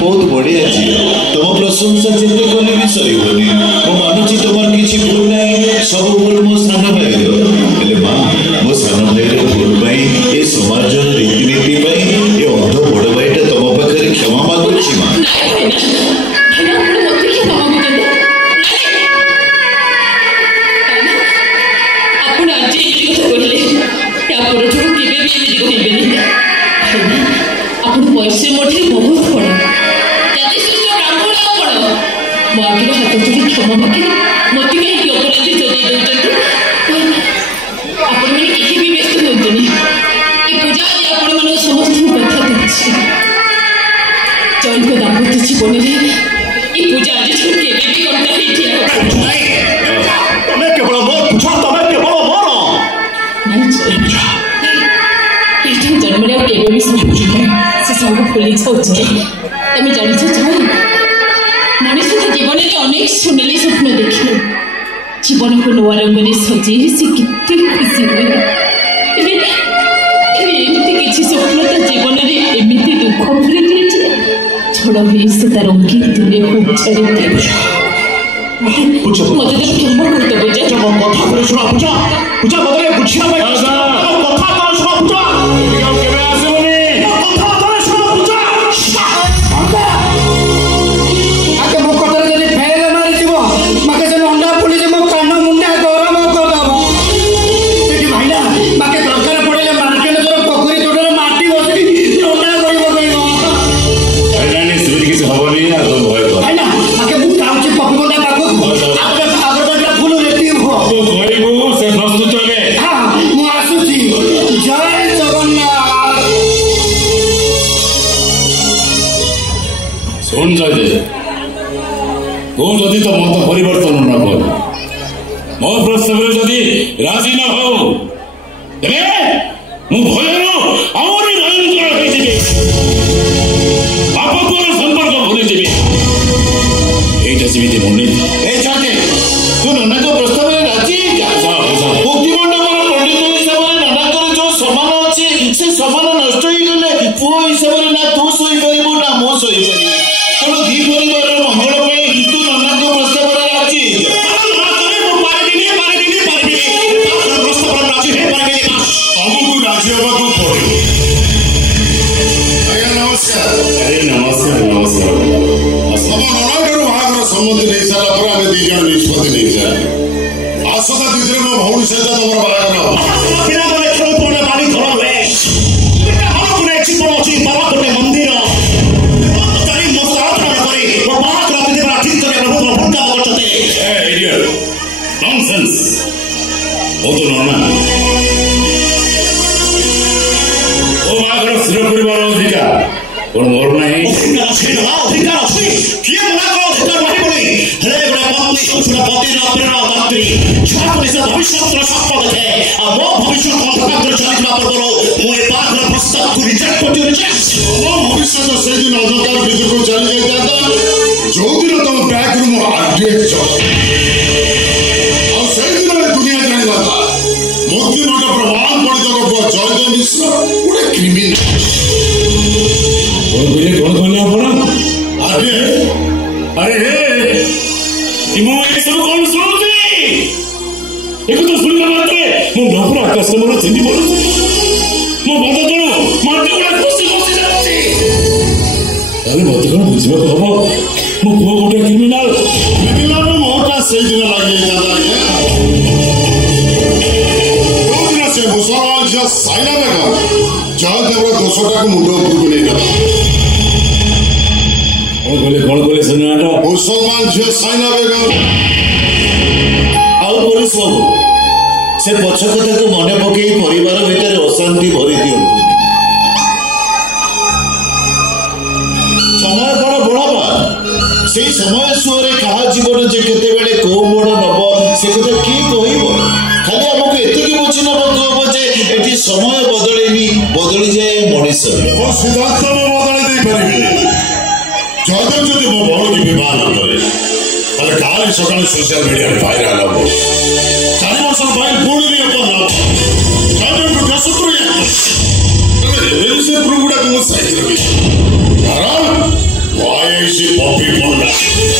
बहुत बढ़िया झील तुम प्रशंसा जिते कले भी सरबनी मु मानुची तुम किसी भूल ना सब भूल मो सान भाई माँ मो सान भाई भूल ये समाज रीतिनीति ये अंध बड़ भाईटा तुम पाखे क्षमा मागुची माँ पैसे मोटे बहुत बड़ मो आगे हाथ जोड़ी क्षमा मागे मत कहीं अपराधी जोड़ी आपण मैंने कहीं भी व्यस्त होतनी ये पूजा आज आपण मन समस्त कथा देछि जैन को दाम्पत्य जीवन रे ये पूजा आज छुट्टी के भी करता ही थिया मैं केवल मोर पूछा तमे केवल मोर नहीं जन्म रे केबे भी समझ से सब फुली जाउछे तमे जानि छ मनुष्य तो जीवन में अनेक सुनेली स्वप्न देखिए जीवन को नवा रंग में सजे से कितनी खुशी हुए एमती किसी स्वप्न तो जीवन में एमती दुख भरी दिए छोड़ा हुई से तार रंगीन दुनिया को उछाड़ी दिए मत तो क्षमा करते बुझा जब कथा करे सुना बुझा बुझा बदले बुझिया भाई कथा करे सुना बुझा केबे आसेबनी कथा करे सुना बुझा जदि तो मत परिवर्तन न कर मो प्रस्ताव जदि राजी न हो तेरे मु भयर आमरी भयंकर होई जिबे बापपुर संपर्क भूली जिबे एटा जिबिते मने ए छाटे तू नन्ना को प्रस्ताव रे राजी जा मुक्ति मंडपर पंडित हिसाब रे नन्ना कर जो समान अछि से समान नष्ट होई गेले पुओ हिसाब रे ना तू सोई परिबो ना मो सोई परिबो तनो दी परिवार मंगल पई तू नन्ना को प्रस्ताव रे राजी हमको राजी होगा को पड़े आया नमस्कार अरे नमस्कार नमस्कार सब ननाकर महागर संबंध नहीं सारा पर हमें दी जण निष्पत्ति नहीं सारा आसता दिदरे मो भौणी सहित तमर बाहागर किना बोले खेल पड़े पानी थोड़ा ले बेटा हम कुने छिपड़ अछि बाबा कोटे मंदिर तारी मस्तात्रा करे और बाहागर अपने प्राचित करे प्रभु भटका बगचते ए इडियट नॉनसेंस ओ तो नॉर्मल परिवार अधिकार और मोर नहीं अधिकार अछि किए मना को अधिकार नहीं बोली हेले गोटे पत्नी सुना पति प्रेरणा दात्री छा पुलिस भविष्य सत्य देखे आ मो भविष्य अंधकार चलिबा पूर्व मु ए पाखर प्रस्ताव को रिजेक्ट करती मो भविष्य तो से दिन अंधकार भीतर को चली जाता जो दिन तुम बैक रूम आरडीएक्स चल और से दिन दुनिया जानिला मुक्ति मंडप प्रमाण पढ़ी तो जयदेव मिश्र गोटे क्रिमिनल कौन कहले आपण अरे अरे इमो ए सब कौन सुनती एको तो सुनिबा मात्रे मो नपुरा कस्टमर चिंती पड़ु मो बाबा कोन माटी गुडा खुशी खुशी जाउची अरे मत कोन बुझबा कहबो मो को गोटे क्रिमिनल मोटा सही दिन लागि जाता है रोना से मुसलमान जा साइना लगा जयदेव दोषटा को मुंडो ऊपर नहीं गला कौन बोले सुनाटा मुसलमान झियो साइना बेगम आउ पुलिस बाबू से पछ कथा को मन पकई परिवार भीतर अशांति भरी दियंतु समय बड़ बड़बा से समय सुरे कहा जीवन जे केते बेले को मोड़ नब से कथा की कहइबो खाली हमको एतिकी बुझी नब कहबो जे एठी समय बदलेनी बदली जाए मनीष ओ सिद्धार्थ में बदली दे परिबे जयदेव जदि मो भौणी की विवाह न करे ताले काली सकाळे सोशल मीडिया रे वायरल हबो 4 वर्ष भाई पूर्ण नहीं अपन जयदेव को कसुत्र या से प्रूवडा को साइज रखी कारण ସେ ପପି ପଣ୍ଡା